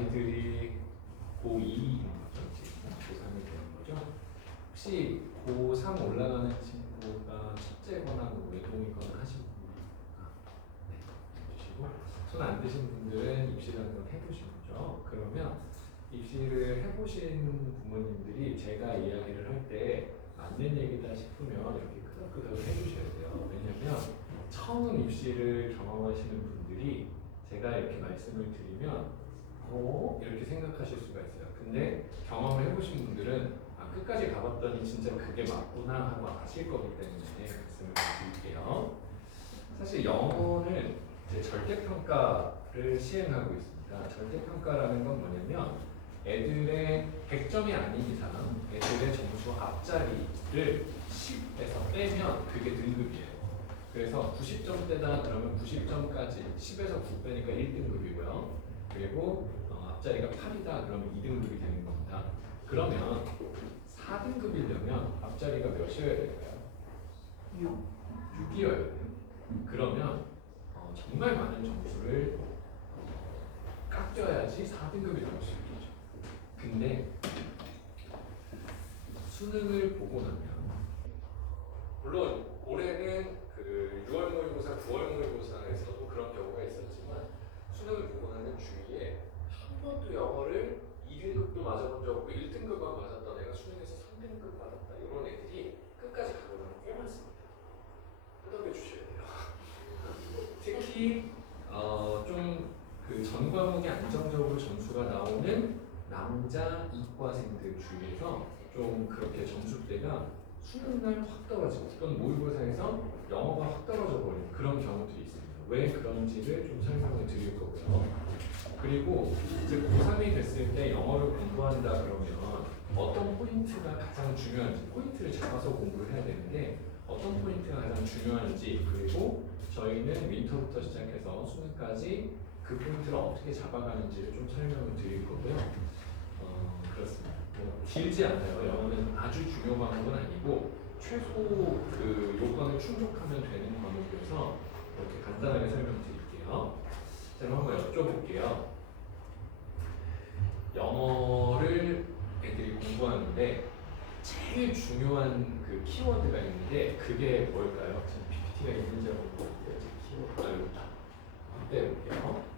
아이들이 고2인 거죠. 지금 고3이 되는 거죠. 혹시 고3 올라가는 친구가 첫째거나 뭐 외동이거나 하신 분이 네, 해주시고 손 안 드신 분들은 입시를 한번 해보신 거죠. 그러면 입시를 해보신 부모님들이 제가 이야기를 할 때 맞는 얘기다 싶으면 이렇게 끄덕끄덕 해주셔야 돼요. 왜냐면 처음 입시를 경험하시는 분들이 제가 이렇게 말씀을 드리면 이렇게 생각하실 수가 있어요. 근데 경험을 해보신 분들은 끝까지 가봤더니 진짜 그게 맞구나 하고 아실 거기 때문에 말씀을 드릴게요. 사실 영어는 이제 절대평가를 시행하고 있습니다. 절대평가라는 건 뭐냐면 애들의 100점이 아닌 이상 애들의 점수 앞자리를 10에서 빼면 그게 등급이에요. 그래서 90점대다 그러면 90점까지 10에서 9 빼니까 1등급이고요. 그리고 앞자리가 8이다 그러면 2등급이 되는 겁니다. 그러면 4등급이려면 앞자리가 몇이어야 될까요? 6이어야 돼요. 그러면 정말 많은 점수를 깎여야지 4등급이 나올 수 있겠죠. 근데 수능을 보고 나면 물론 올해는 그 6월 모의고사, 9월 모의고사에서도 그런 경우가 있었지만 수능을 보고 나면 주위에 한 번도 영어를 2등급도 맞아본 적 없고 1등급만 맞았던 애가 수능에서 3등급 받았다 이런 애들이 끝까지 가고 나면 꽤 많습니다. 끄덕여 주셔야 돼요. 특히 좀 그 전 과목이 안정적으로 점수가 나오는 남자 이과생들 중에서 좀 그렇게 점수대가 수능날 확 떨어지고 또는 모의고사에서 영어가 확 떨어져 버리는 그런 경우들이 있습니다. 왜 그런지를 좀 설명을 드릴 거고요. 그리고 이제 고3이 됐을 때 영어를 공부한다 그러면 어떤 포인트가 가장 중요한지 포인트를 잡아서 공부를 해야 되는데 어떤 포인트가 가장 중요한지 그리고 저희는 윈터부터 시작해서 수능까지 그 포인트를 어떻게 잡아가는지를 좀 설명을 드릴 거고요. 그렇습니다. 뭐 길지 않아요. 영어는 아주 중요 과목은 아니고 최소 그 요건을 충족하면 되는 과목이어서 이렇게 간단하게 설명드릴게요. 자, 그럼 한번 여쭤볼게요. 영어를 애들이 공부하는데 제일 중요한 그 키워드가 있는데 그게 뭘까요? 지금 PPT가 있는지 한번 볼게요. 키워드 빼볼게요.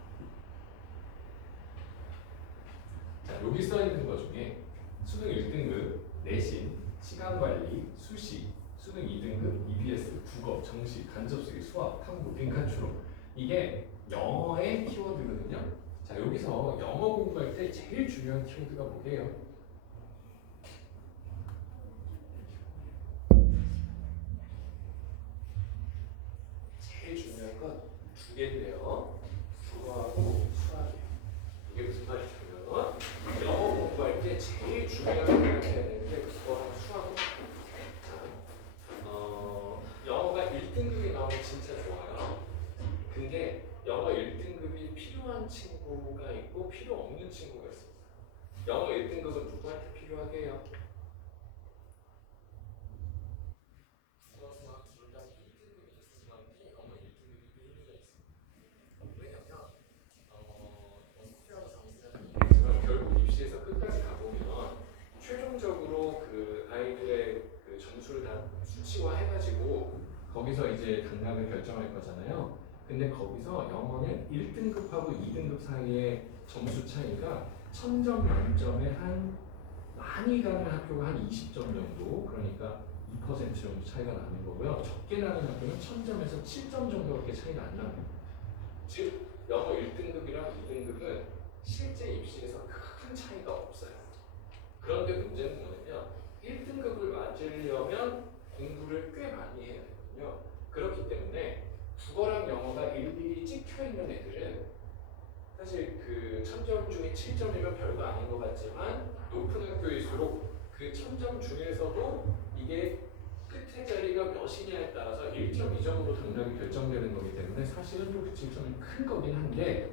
자, 여기 써 있는 것 중에 수능 1등급, 내신, 시간관리, 수시, 수능 2등급, EBS, 국어, 정시, 간접수기, 수학, 탐구, 빈칸 추론 이게 영어의 키워드거든요. 자, 여기서 영어 공부할 때 제일 중요한 키워드가 뭐예요? 제일 중요한 건 두 개인데요. 국어하고 수학이에요. 이게 무슨 말이냐면 영어 공부할 때 제일 중요하게 생각해야 되는데 국어하고 수학은 영어가 1등급이 나오면 진짜 좋아요. 근데 영어 1등급이 필요한 친구가 있고 필요 없는 친구가 있습니다. 영어 1등급은 누구한테 필요하게요? 결국 입시에서 끝까지 가보면 최종적으로 그 아이들의 그 점수를 다 수치화해가지고 거기서 이제 당락을 결정할 거잖아요. 근데 거기서 영어는 1등급하고 2등급 사이의 점수 차이가 1000점 만점에 한 많이 가는 학교가 한 20점 정도, 그러니까 2% 정도 차이가 나는 거고요. 적게 나는 학교는 1000점에서 7점 정도밖에 차이가 안 납니다. 즉 영어 1등급이랑 2등급은 실제 입시에서 큰 차이가 없어요. 그런데 문제는 뭐냐면 1등급을 맞으려면 공부를 꽤 많이 해야 되거든요. 그렇기 때문에 국어랑 영어가 일일이 찍혀 있는 애들은 사실 그 1000점 중에 7점이면 별거 아닌 것 같지만 높은 학교일수록 그 1000점 중에서도 이게 끝의 자리가 몇이냐에 따라서 1.2점으로 당락이 결정되는 거기 때문에 사실은 좀 그 7점이 큰 거긴 한데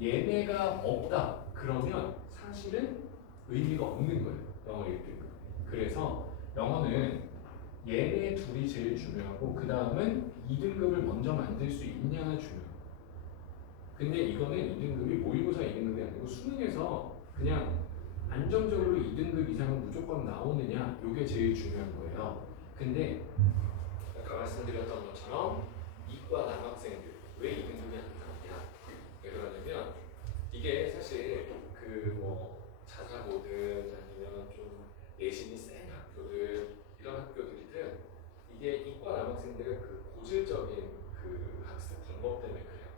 얘네가 없다 그러면 사실은 의미가 없는 거예요. 영어 1등급. 그래서 영어는 얘네 둘이 제일 중요하고 그 다음은 2등급을 먼저 만들 수 있냐가 중요해요. 근데 이거는 2등급이 모의고사 2등급이 아니고 수능에서 무조건 나오느냐, 이게 제일 중요한 거예요. 근데 아까 말씀드렸던 것처럼 이과 남학생들 왜 2등급이 안 나오냐? 왜 그러냐면 이게 사실 그 뭐 자사고든 아니면 좀 내신이 센 학교들 이런 학교들이든 이게 이과 남학생들의 그 고질적인 그 학습 방법 때문에 그래요.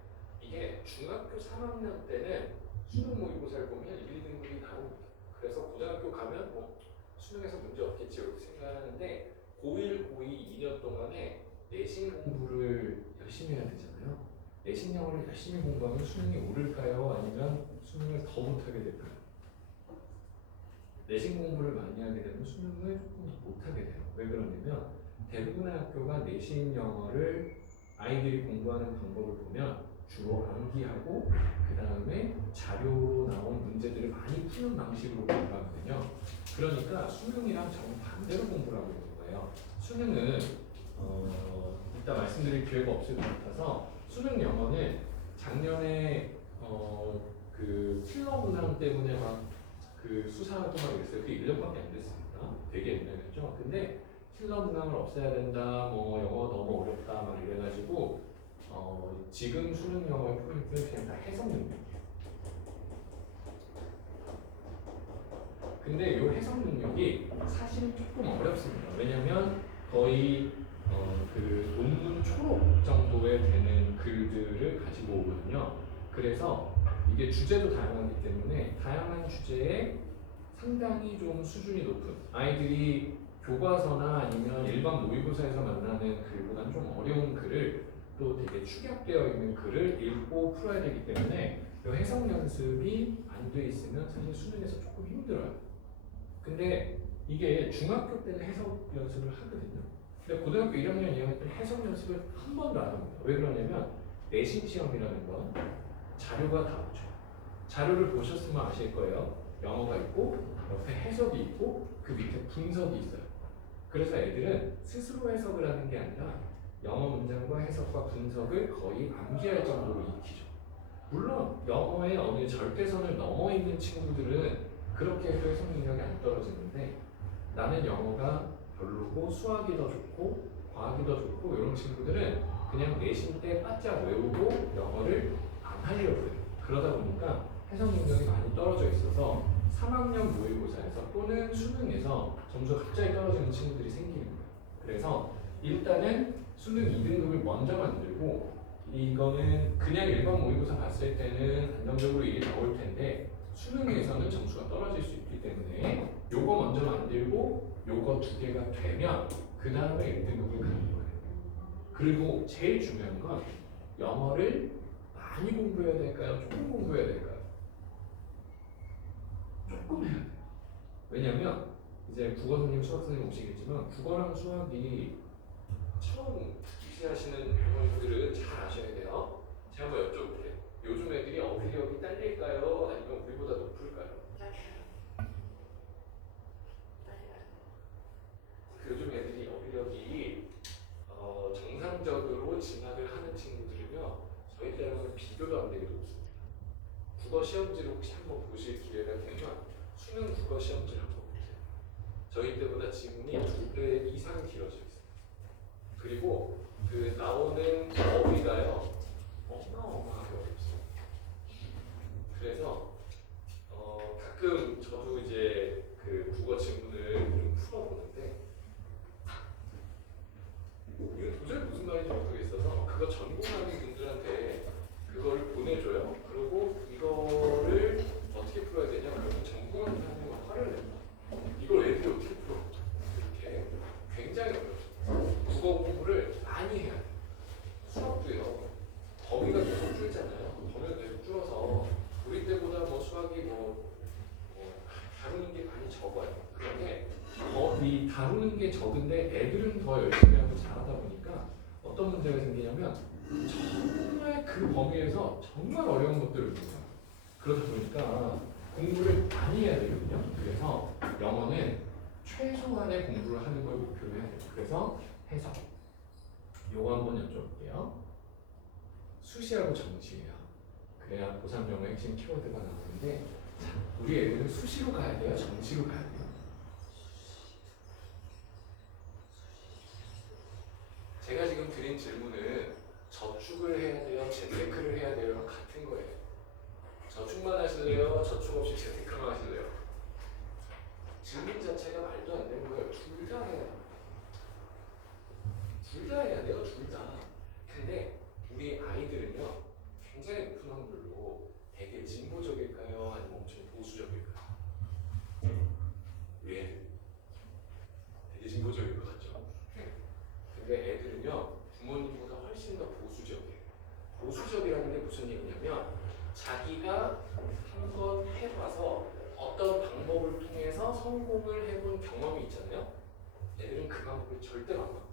이게 중학교 3학년 때는 수능 모의고사를 보면 1, 2등급이 나옵니다. 그래서 고등학교 가면 뭐 수능에서 문제 없겠지 이렇게 생각하는데 고1, 고2 2년 동안에 내신 공부를 열심히 해야 되잖아요. 내신 영어를 열심히 공부하면 수능이 오를까요? 아니면 수능을 더 못하게 될까요? 내신 공부를 많이 하게 되면 수능을 조금 더 못하게 돼요. 왜 그러냐면 대부분의 학교가 내신 영어를 아이들이 공부하는 방법을 보면 주로 암기하고 그 다음에 자료로 나온 문제들을 많이 푸는 방식으로 공부하거든요. 그러니까 수능이랑 정반대로 공부를 하고 있는 거예요. 수능은 이따 말씀드릴 기회가 없을 것 같아서 수능 영어는 작년에 그 필러 문항 때문에 막 그 수사하고 막 이랬어요. 그게 1년밖에 안 됐습니다. 되게 옛날이죠. 근데 필러 문항을 없애야 된다, 뭐 영어 너무 어렵다 막 이래가지고 지금 수능 영어의 포인트는 그냥 다 해석 능력이에요. 근데 이 해석 능력이 사실은 조금 어렵습니다. 왜냐면 거의 그 논문 초록 정도에 되는 글들을 가지고 오거든요. 그래서 이게 주제도 다양하기 때문에 다양한 주제에 상당히 좀 수준이 높은 아이들이 교과서나 아니면 일반 모의고사에서 만나는 글보다는 좀 어려운 글을 또 되게 축약되어 있는 글을 읽고 풀어야 되기 때문에 이 해석 연습이 안 돼 있으면 사실 수능에서 조금 힘들어요. 근데 이게 중학교 때는 해석 연습을 하거든요. 근데 고등학교 1학년, 2학년 때 해석 연습을 한 번도 안 합니다. 왜 그러냐면 내신 시험이라는 건 자료가 다 오죠. 자료를 보셨으면 아실 거예요. 영어가 있고 옆에 해석이 있고 그 밑에 분석이 있어요. 그래서 애들은 스스로 해석을 하는 게 아니라 영어 문장과 해석과 분석을 거의 암기할 정도로 익히죠. 물론 영어의 어느 절대선을 넘어 있는 친구들은 그렇게 해도 해석 능력이 안 떨어지는데 나는 영어가 별로고 수학이 더 좋고 과학이 더 좋고 이런 친구들은 그냥 내신 때 바짝 외우고 영어를 안 하려고 해요. 그러다 보니까 해석 능력이 많이 떨어져 있어서 3학년 모의고사에서 또는 수능에서 점수가 갑자기 떨어지는 친구들이 생기는 거예요. 그래서 일단은 수능 2등급을 먼저 만들고 이거는 그냥 일반 모의고사 봤을 때는 안정적으로 일이 나올 텐데 수능에서는 점수가 떨어질 수 있기 때문에 요거 먼저 만들고 요거 두 개가 되면 그 다음에 1등급을 가는 거예요. 그리고 제일 중요한 건 영어를 많이 공부해야 될까요? 조금 공부해야 될까요? 조금 해야 돼요. 왜냐면 이제 국어 선생님, 수학 선생님 오시겠지만 국어랑 수학이 처음 입시하시는 학원들은 잘 아셔야 돼요. 제가 한번 여쭤볼게요. 요즘 애들이 어휘력이 딸릴까요? 아니면 우리보다 높을까요? 요즘 애들이 어휘력이 정상적으로 진학을 하는 친구들이며 저희 때랑은 비교도 안 되게 높습니다. 국어 시험지를 혹시 한번 보실 기회가 되면 수능 국어 시험지를 한번 보세요. 저희 때보다 지문이 2배 이상 길어져 있어요. 그리고 그 나오는 어휘가요 어마어마하게 어렵습니다. 그래서 가끔 저도 이제 그 국어 지문을 좀 풀어보는데 이거 도저히 무슨 말인지 모르겠어서 그거 전공하는 분들한테 그걸 보내줘요. 그리고 이거를 어떻게 풀어야 되냐 그러면 전공하는 사람이 화를 낸다. 이걸 애들이 어떻게 풀어? 이렇게 굉장히 어렵습니다. 국어 공부를 많이 해야 돼요. 수학도요. 범위가 계속 줄잖아요. 범위가 계속 줄어서 우리 때보다 뭐 수학이 다루는 게 많이 적어요. 그런데 이 다루는 게 적은데 애들은 더 열심히 하고 잘하다 보니까 어떤 문제가 생기냐면 정말 그 범위에서 정말 어려운 것들을 보세요. 그러다 보니까 공부를 많이 해야 되거든요. 그래서 영어는 최소한의 공부를 하는 걸 목표로 해야 돼요. 그래서 해석. 요거 한번 여쭤볼게요. 수시하고 정시예요. 그래야 고3 영어 핵심 키워드가 나오는데 자, 우리 애들은 수시로 가야 돼요? 정시로 가야 돼요? 던진 질문은 저축을 해야 돼요, 재테크를 해야 돼요, 같은 거예요. 저축만 하실래요? 저축 없이 재테크만 하실래요? 질문 자체가 말도 안 되는 거예요. 둘 다 해야 돼요. 둘 다 해야 돼요. 둘 다. 근데 우리 아이들은요, 굉장히 높은 확률로 되게 진보적일까요? 아니면 엄청 보수적일까요? 우리 애들 되게 진보적일 것 같죠? 근데 애들은요, 부모님보다 훨씬 더 보수적이에요. 보수적이라는 게 무슨 얘기냐면 자기가 한번 해봐서 어떤 방법을 통해서 성공을 해본 경험이 있잖아요. 애들은 그 방법을 절대 안 바꿔요.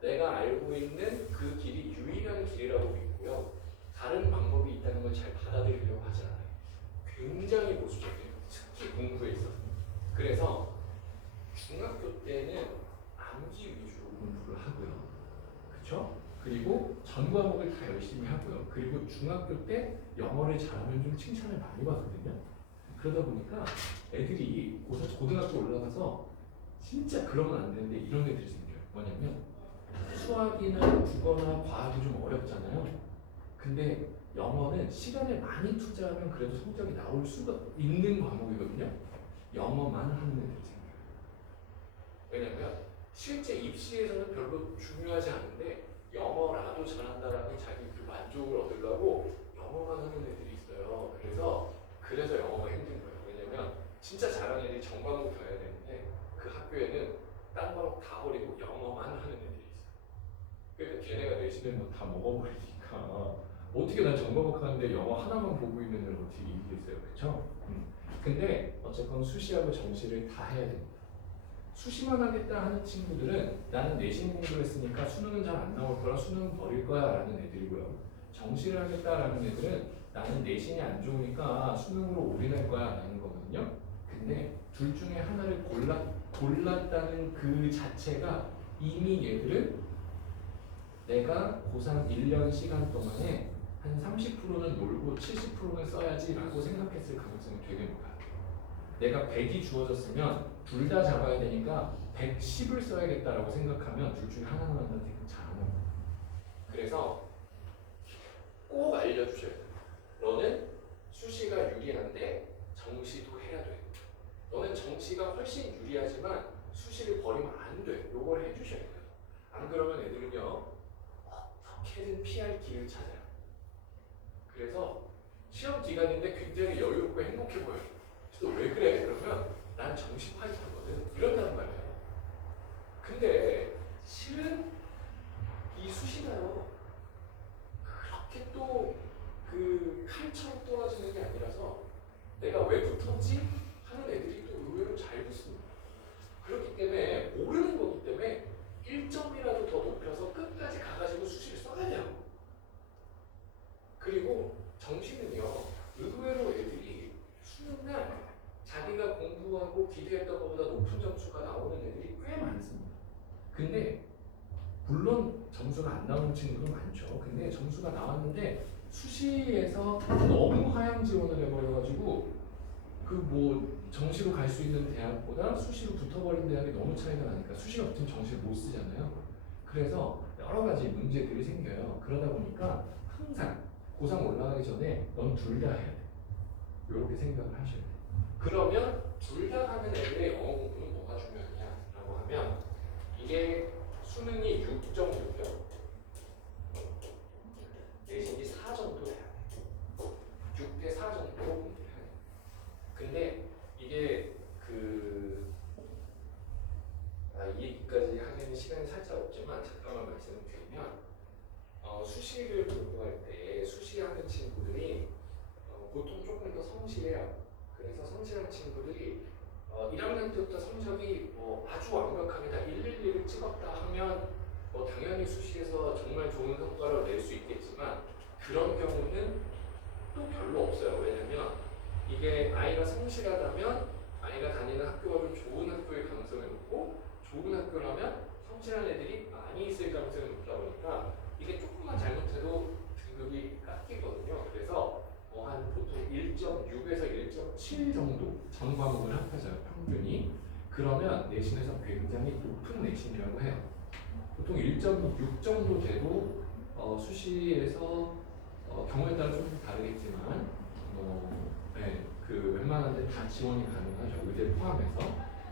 내가 알고 있는 그 길이 유일한 길이라고 믿고요. 다른 방법이 있다는 걸 잘 받아들이려고 하지 않아요. 굉장히 보수적이에요. 특히 공부에 있어서. 그래서 중학교 때는 암기 위주로 공부를 하고요. 그렇죠? 그리고 전 과목을 다 열심히 하고요. 그리고 중학교 때 영어를 잘하면 좀 칭찬을 많이 받거든요. 그러다 보니까 애들이 고등학교 올라가서 진짜 그러면 안 되는데 이런 애들이 생겨요. 뭐냐면 수학이나 국어나 과학이 좀 어렵잖아요. 근데 영어는 시간을 많이 투자하면 그래도 성적이 나올 수가 있는 과목이거든요. 영어만 하는 애들이 생겨요. 왜냐면 실제 입시에서는 별로 중요하지 않은데 영어라도 잘한다라는 자기 그 만족을 얻으려고 영어만 하는 애들이 있어요. 그래서 영어가 힘든 거예요. 왜냐면 진짜 잘하는 애들이 전 과목 배워야 되는데 그 학교에는 딴 과목 다 버리고 영어만 하는 애들이 있어요. 그러니까 걔네가 내신을 다 먹어버리니까 어떻게 난 전 과목 하는데 영어 하나만 보고 있는 애를 어떻게 이기겠어요, 그렇죠? 근데 어쨌건 수시하고 정시를 다 해야 됩니다. 수시만 하겠다 하는 친구들은 나는 내신 공부를 했으니까 수능은 잘 안 나올 거라 수능은 버릴 거야 라는 애들이고요. 정시를 하겠다라는 애들은 나는 내신이 안 좋으니까 수능으로 올인할 거야 라는 거거든요. 근데 둘 중에 하나를 골랐다는 그 자체가 이미 얘들은 내가 고3 1년 시간 동안에 한 30%는 놀고 70%는 써야지 라고 생각했을 가능성이 되게 높아요. 내가 100이 주어졌으면 둘 다 잡아야 되니까 110을 써야겠다라고 생각하면 둘 중에 하나만 선택은 잘 안 합니다. 그래서 꼭 알려주셔야 돼요. 너는 수시가 유리한데 정시도 해야 돼. 너는 정시가 훨씬 유리하지만 수시를 버리면 안 돼. 요걸 해주셔야 돼요. 안 그러면 애들은요 어떻게든 피할 길을 찾아요. 그래서 시험 기간인데 굉장히 여유롭고 행복해 보여요. 그래서 왜 그래? 그러면 난 정시 파이터거든. 이런다는 말이에요. 근데 실은 이 수시가요 그렇게 또 그 칼처럼 떨어지는 게 아니라서 내가 왜 붙었지? 하는 애들이 또 의외로 잘 붙습니다. 그렇기 때문에 모르는 거기 때문에 1점이라도 더 높여서 끝까지 가가지고 수시를 써야 돼요. 그리고 정시는요 의외로 애들이 수능날 자기가 공부하고 기대했던 것보다 높은 점수가 나오는 애들이 꽤 많습니다. 근데 물론 점수가 안 나오는 친구도 많죠. 근데 점수가 나왔는데 수시에서 너무 하향 지원을 해버려가지고 그 뭐 정시로 갈 수 있는 대학보다 수시로 붙어버린 대학이 너무 차이가 나니까 수시가 붙으면 정시를 못 쓰잖아요. 그래서 여러 가지 문제들이 생겨요. 그러다 보니까 항상 고3 올라가기 전에 넌 둘 다 해야 돼. 이렇게 생각을 하셔야 돼요. 그러면 둘 다 하는 애들의 영어 공부는 뭐가 중요하냐라고 하면 이게 수능이 6 정도고요. 내신이 4 정도 돼야 돼. 6대 4 정도로 공부를 해야 돼. 근데 이게 이 얘기까지 하기는 시간이 살짝 없지만 잠깐만 말씀을 드리면 수시를 공부할 때 수시하는 친구들이 보통 조금 더 성실해요. 그래서 성실한 친구들이 1학년 때부터 성적이 아주 완벽하게 다 111을 찍었다 하면 당연히 수시에서 정말 좋은 성과를 낼 수 있겠지만 그런 경우는 또 별로 없어요. 왜냐면 이게 아이가 성실하다면 아이가 다니는 학교가 좋은 학교일 가능성이 높고 좋은 학교라면 성실한 애들이 많이 있을 가능성이 높다 보니까 이게 조금만 잘못해도 등급이 깎이거든요. 그래서 한 보통 1.6에서 1.7 정도 전 과목을 합해서요, 평균이. 그러면 내신에서 굉장히 높은 내신이라고 해요. 보통 1.6 정도 돼도 수시에서 경우에 따라 좀 다르겠지만 네, 그 웬만한 데 다 지원이 가능하죠. 의대 포함해서.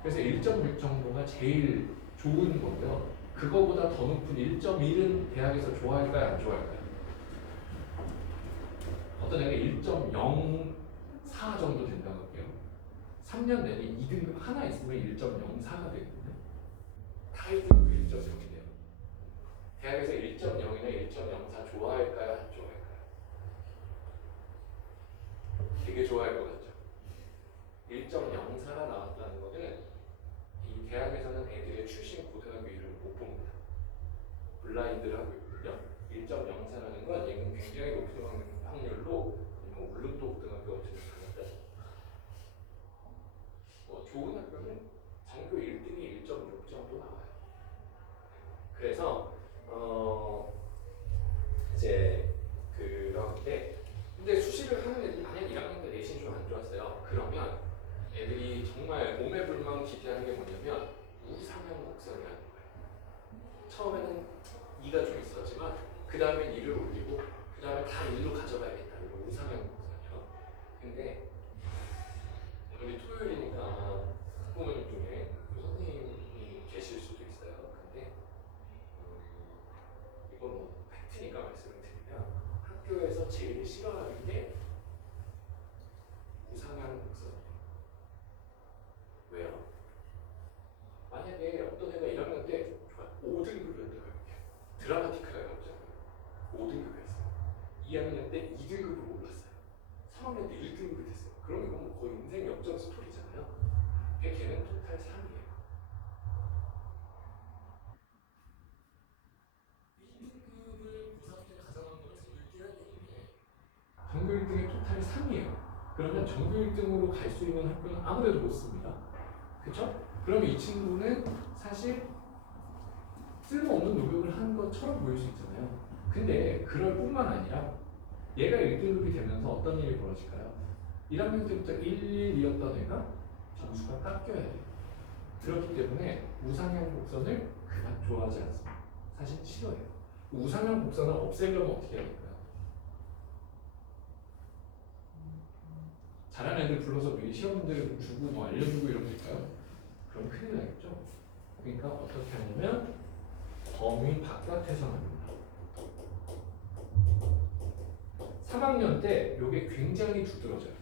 그래서 1.6 정도가 제일 좋은 거고요. 그거보다 더 높은 1.1은 대학에서 좋아할까요? 안 좋아할까요? 어떤 애가 1.04 정도 된다고 할게요. 3년 내내 2등급 하나 있으면 1.04가 되거든요. 다 1등급 1.0이네요. 대학에서 1.0이나 1.04 좋아할까요? 안 좋아할까요? 되게 좋아할 것 같죠. 1.04가 나왔다는 거는 이 대학에서는 애들의 출신 고등학교 이름을 못 봅니다. 블라인드를 하고 있거든요. 1.04라는 건 얘는 굉장히 높은 확률로 울릉도 고등학교 같은 데 가는데 좋은 학교는 전교 1등이 1.6 정도 나와요. 그래서 이제 그런데 근데 수시를 하는 애들이 만약 1학년 때 내신이 좀 안 좋았어요. 그러면 애들이 정말 몸에 불망 기대하는 게 뭐냐면 우상향 곡선이라는 거예요. 처음에는 2가 좀 있었지만 그 다음에 2를 올리고 그 다음에 다 1로 가져가야겠다. 이거 우상향 곡선이요. 근데 오늘이 토요일이니까 학부모님 중에 그 선생님이 계실 수도 있어요. 근데 이건 뭐 팩트니까 말씀을 드리면 학교에서 제일 싫어하는 게 우상향 곡선이에요. 왜요? 만약에 어떤 애가 1학년 때 5등급이었다고 할게요. 드라마티크하게 나오잖아요. 5등급이었어요. 2학년 때 2등급을 올랐어요. 3학년 때 1등급이 됐어요. 그럼 이건 뭐 거의 인생 역전 스토리잖아요. 걔는 토탈 3이에요. 1등급을 고3 때 가져간 거는 전교 1등이라는 얘기인데 전교 1등이 토탈 3이에요. 그러면 전교 1등으로 갈 수 있는 학교는 아무데도 못 씁니다. 그쵸? 그럼 이 친구는 사실 쓸모없는 노력을 한 것처럼 보일 수 있잖아요. 근데 그럴 뿐만 아니라 얘가 1등급이 되면서 어떤 일이 벌어질까요? 1학년 때부터 1, 2였던 애가 점수가 깎여야 돼요. 그렇기 때문에 우상향 곡선을 그닥 좋아하지 않습니다. 사실 싫어해요. 우상향 곡선을 없애려면 어떻게 해야 될까요? 잘하는 애들 불러서 미리 시험 문제를 주고 뭐 알려주고 이러면 될까요? 그럼 큰일 나겠죠? 그러니까 어떻게 하냐면 범위 바깥에서 합니다. 3학년 때 이게 굉장히 두드러져요.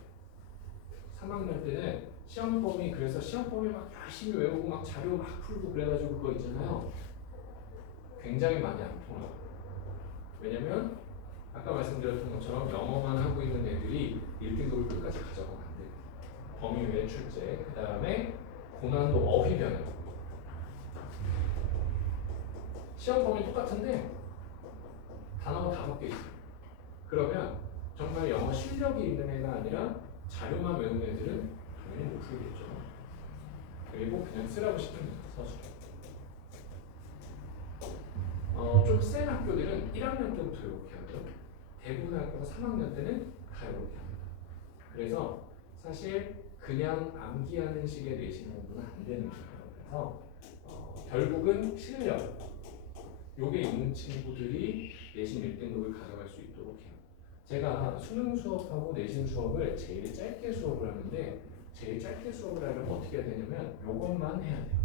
3학년 때는 시험 범위, 그래서 시험 범위 막 열심히 외우고 막 자료 막 풀고 그래가지고 그거 있잖아요. 굉장히 많이 안 통해요. 왜냐면 아까 말씀드렸던 것처럼 영어만 하고 있는 애들이 1등급을 끝까지 가져가면 안 돼요. 범위 외 출제, 그 다음에 고난도 어휘 변형. 시험 범위 똑같은데 단어가 5개 있어요. 그러면 정말 영어 실력이 있는 애가 아니라 자료만 외우는 애들은 당연히 못 풀겠죠. 그리고 그냥 쓰라고 시킵니다. 서술에. 좀 센 학교들은 1학년 때부터 이렇게 하고요. 대부분의 학교가 3학년 때는 다 이렇게 합니다. 그래서 사실 그냥 암기하는 식의 내신 공부는 안 되는 거예요. 그래서 결국은 실력, 요게 있는 친구들이 내신 1등급을 가져갈 수 있도록 해요. 제가 수능 수업하고 내신 수업을 제일 짧게 수업을 하는데 제일 짧게 수업을 하려면 어떻게 해야 되냐면 요것만 해야 돼요.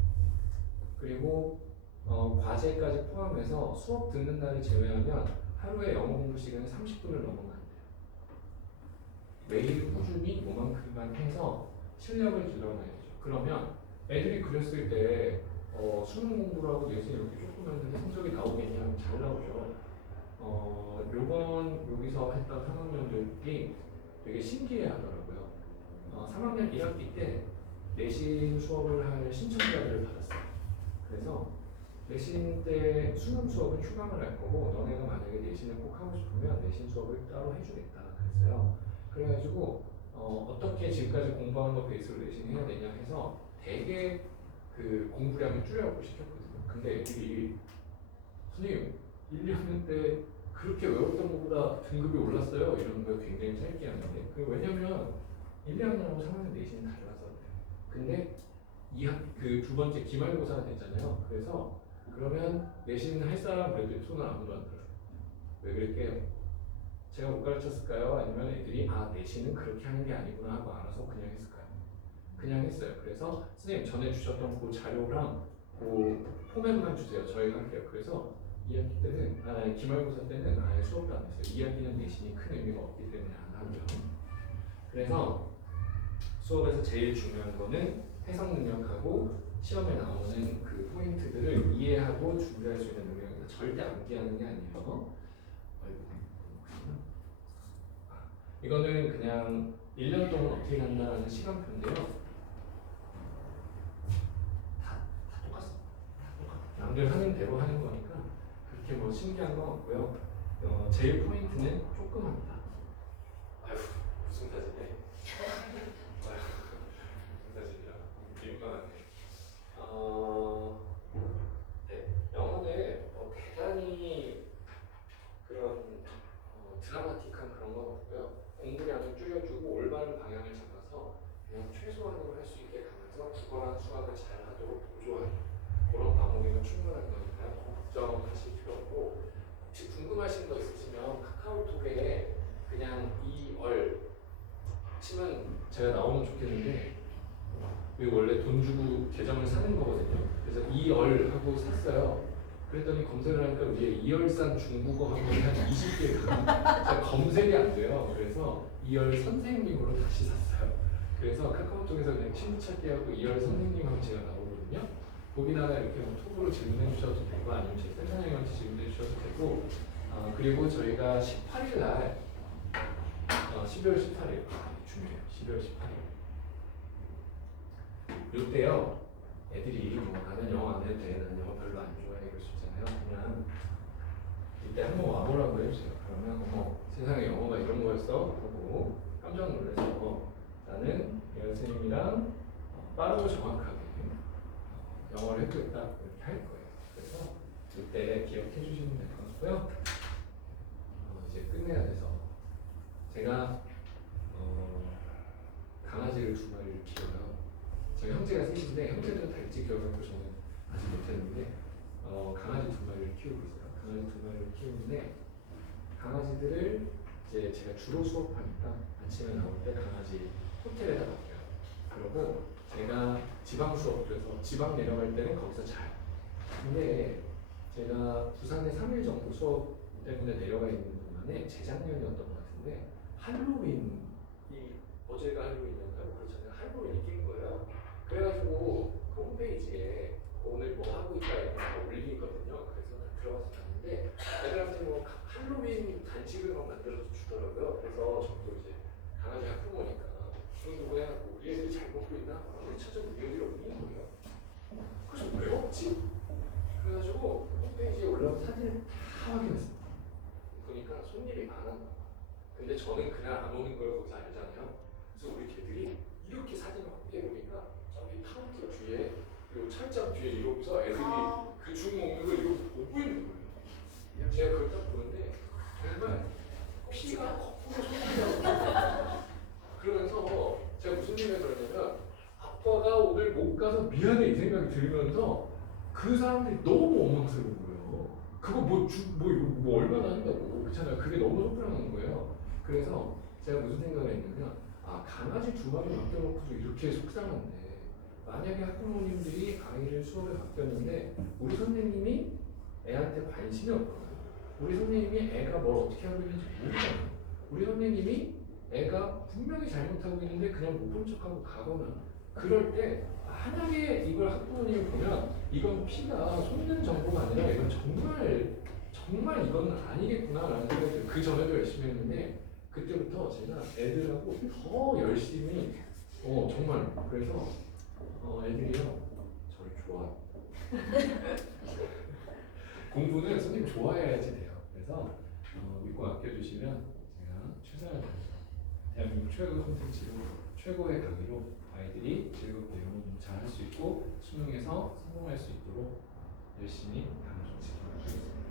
그리고 과제까지 포함해서 수업 듣는 날을 제외하면 하루에 영어 공부 시간이 30분을 넘으면 안 돼요. 매일 꾸준히 요만큼만 해서 실력을 길러놔야 되죠. 그러면 애들이 그랬을 때 수능 공부를 하고 내신 이렇게 조금 했는데 성적이 나오겠냐 하면 잘 나오죠. 요번 여기서 했던 3학년들이 되게 신기해 하더라고요. 3학년 1학기 때 내신 수업을 할 신청자들을 받았어요. 그래서 내신 때 수능 수업은 휴강을 할 거고 너네가 만약에 내신을 꼭 하고 싶으면 내신 수업을 따로 해주겠다 그랬어요. 그래가지고 어떻게 지금까지 공부한 거 베이스로 내신 해야 되냐 해서 되게 그 공부량을 줄여갖고 시켰거든요. 근데 애들이 선생님 1, 2학년 때 그렇게 외웠던 것보다 등급이 올랐어요. 이런 걸 굉장히 짧게 하는데 왜냐면 1, 2학년하고 3학년 내신이 달라서 그래요. 근데 그 두 번째 기말고사가 됐잖아요. 그래서 그러면 내신 할 사람 그래도 손을 아무도 안 들어요. 왜 그럴게요? 제가 못 가르쳤을까요? 아니면 애들이 아 내신은 그렇게 하는 게 아니구나 하고 알아서 그냥 했을까요? 그냥 했어요. 그래서 선생님 전에 주셨던 그 자료랑 그 포맷만 주세요. 저희가 할게요. 그래서 2학기 때는 기말고사 때는 아예 수업도 안 했어요. 2학기는 내신이 큰 의미가 없기 때문에 안 하고요. 그래서 수업에서 제일 중요한 거는 해석 능력하고 시험에 나오는 그 포인트들을 이해하고 준비할 수 있는 능력입니다. 절대 암기하는 게 아니에요. 이거는 그냥 1년 동안 어떻게 간다라는 시간표인데요. 다 똑같습니다. 남들 하는 대로 하는 거니까 그렇게 뭐 신기한 건 없고요. 제일 포인트는 조그맣다. 아휴 무슨 사진이야? 무슨 사진이야? 민망하네. 네, 영어는 대단히 그런 드라마틱한 그런 건 없고요. 공부량을 줄여주고 올바른 방향을 잡아서 그냥 최소한으로 할 수 있게 가면서 국어랑 수학을 잘 하도록 도조하는 그런 과목이면 충분한 거니까요. 걱정하실 필요 없고 혹시 궁금하신 거 있으시면 카카오톡에 그냥 이얼 치면 제가 나오면 좋겠는데 이거 원래 돈 주고 계정을 사는 거거든요. 그래서 이얼 하고 샀어요. 그랬더니 검색을 하니까 위에 이열산 중국어 학원이 한 20개가 검색이 안 돼요. 그래서 이열 선생님으로 다시 샀어요. 그래서 카카오톡에서 그냥 친구 찾기 하고 이열 선생님하고 제가 나오거든요. 거기다가 이렇게 뭐 톡으로 질문해 주셔도 되고 아니면 제 센터장님한테 질문해 주셔도 되고 그리고 저희가 18일 날 12월 18일 중요해요. 12월 18일 이때요. 애들이 뭐 나는 영어 안 해도 돼, 나는 영어 별로 안 좋아해 이럴 수 있잖아요. 그냥 이때 한번 와보라고 해주세요. 그러면 어머 세상에 영어가 이런 거였어? 하고 깜짝 놀라서 나는 선생님이랑 빠르고 정확하게 영어를 해보겠다 이렇게 할 거예요. 그래서 이때 기억해 주시면 될 것 같고요. 이제 끝내야 돼서 제가 강아지를 2마리를 키워요. 저희 형제가 셋인데 형제도 다 일찍 결혼하고 저는 아직 못했는데 강아지 2마리를 키우고 있어요. 강아지 2마리를 키우는데 강아지들을 이제 제가 주로 수업하니까 아침에 나올 때 강아지 호텔에다 맡겨요. 그리고 제가 지방 수업도 해서 지방 내려갈 때는 거기서 자요. 근데 제가 부산에 3일 정도 수업 때문에 내려가 있는 동안에 재작년이었던 것 같은데 할로윈이 어제가 할로윈이었나요? 그렇잖아요. 할로윈이 낀 거예요. 그래가지고 그 홈페이지에 오늘 뭐 하고 있다 이런 거 올리거든요. 그래서 들어가서 봤는데 애들한테 뭐 할로윈 간식을 막 만들어서 주더라고요. 그래서 저도 이제 강아지 학부모니까 누구 해갖고 우리 애들이 잘 먹고 있나? 우리 찾아보고 우리 애들이 없는 거예요. 그래서 왜 없지? 그래가지고 홈페이지에 올라온 사진을 다 확인했습니다. 보니까 손님이 많았나. 근데 저는 그날 안 오는 걸 거기서 알잖아요. 그래서 우리 개들이 이렇게 사진을 확대해 보니까 저기 카운터 뒤에 요 철장 뒤에 이러고서 애들이 그 죽 먹는 걸 이러고 보고 있는 거예요. 제가 그걸 딱 보는데 정말 피가 거꾸로 솟는다고. 그러면서 제가 무슨 생각을 했냐면 아빠가 오늘 못 가서 미안해 이 생각이 들면서 그 사람들이 너무 원망스러운 거예요. 그거 뭐 얼마나 한다고 그렇잖아요. 그게 너무 속상한 거예요. 그래서 제가 무슨 생각을 했냐면 강아지 2마리 맡겨놓고도 이렇게 속상한데 만약에 학부모님들이 아이를 수업에 맡겼는데 우리 선생님이 애한테 관심이 없거나 우리 선생님이 애가 뭘 어떻게 하고 있는지 모르잖아요. 우리 선생님이 애가 분명히 잘못하고 있는데 그냥 못 본 척하고 가거나 그럴 때 만약에 이걸 학부모님이 보면 이건 피가 솟는 정도가 아니라 이건 정말 이건 아니겠구나라는 생각이 들어요. 그 전에도 열심히 했는데 그때부터 제가 애들하고 더 열심히 정말 그래서 애들이요 저를 좋아해요. 공부는 선생님 좋아해야지 돼요. 그래서 믿고 아껴주시면 제가 최선을 다해서 대한민국 최고 콘텐츠로 최고의 강의로 아이들이 즐겁게 영어 잘 할 수 있고 수능에서 성공할 수 있도록 열심히 강의 지키도록 하겠습니다.